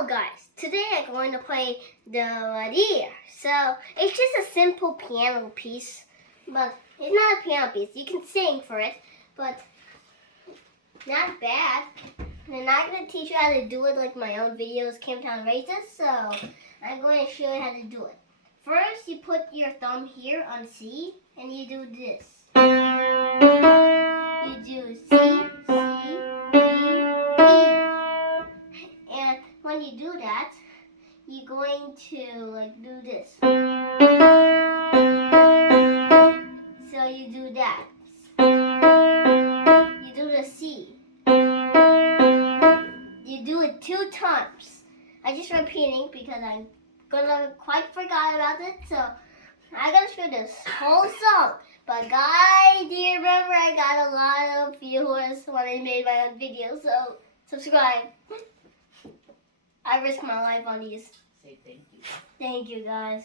Hello guys, today I'm going to play the Maria. So it's just a simple piano piece, but it's not a piano piece. You can sing for it, but not bad. And I'm going to teach you how to do it like my own videos, Camptown Races. So I'm going to show you how to do it. First, you put your thumb here on C, and you do this. You do C, C, D, E. And when you do that, you're going to like do this. So you do that. You do the C. You do it 2 times. I just repeating because I'm gonna quite forgot about it. So I'm gonna show this whole song. But guys, do you remember I got a lot of viewers when I made my own videos? So subscribe. I risk my life on these. Say thank you. Thank you guys.